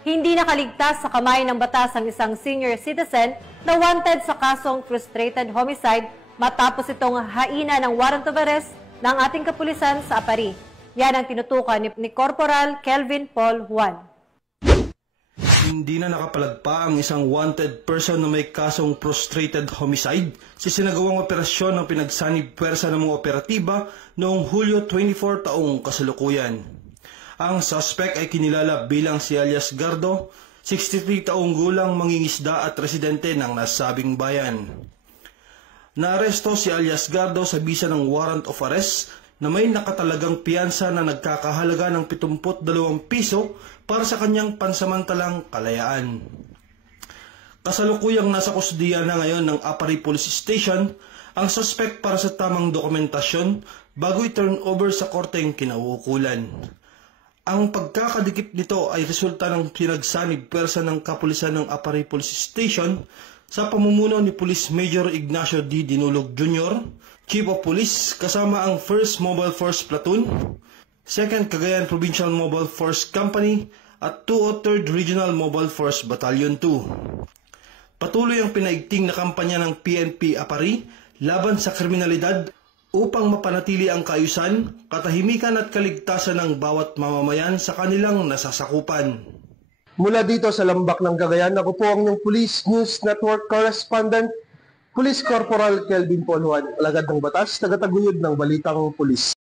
Hindi nakaligtas sa kamay ng batas ang isang senior citizen na wanted sa kasong frustrated homicide matapos itong haina ng warrant of arrest ng ating kapulisan sa Apari. Yan ang tinutukan ni Corporal Kelvin Paul Juan. Hindi na nakapalagpa ang isang wanted person na may kasong frustrated homicide sa sinagawang operasyon ng pinagsanib puwersa ng mga operatiba noong Hulyo 24 taong kasalukuyan. Ang suspect ay kinilala bilang si alias Gardo, 63 taong gulang, mangingisda at residente ng nasabing bayan. Naaresto si alias Gardo sa bisa ng warrant of arrest na may nakatalagang piyansa na nagkakahalaga ng 72 piso para sa kanyang pansamantalang kalayaan. Kasalukuyang nasa kusdiya na ngayon ng Apari Police Station ang suspect para sa tamang dokumentasyon bago i-turn over sa korteng kinauukulan. Ang pagkakadikip nito ay resulta ng pinagsanib puwersa ng kapulisan ng Apari Police Station sa pamumuno ni Police Major Ignacio D. Dinulog Jr., Chief of Police, kasama ang 1st Mobile Force Platoon, 2nd Cagayan Provincial Mobile Force Company at 203rd Regional Mobile Force Battalion 2. Patuloy ang pinaigting na kampanya ng PNP Apari laban sa kriminalidad upang mapanatili ang kaayusan, katahimikan at kaligtasan ng bawat mamamayan sa kanilang nasasakupan. Mula dito sa Lambak ng Cagayan, ako po ang inyong Police News Network Correspondent, Police Corporal Kelvin Paul Juan, alagad ng batas, tagataguyod ng Balitang Pulis.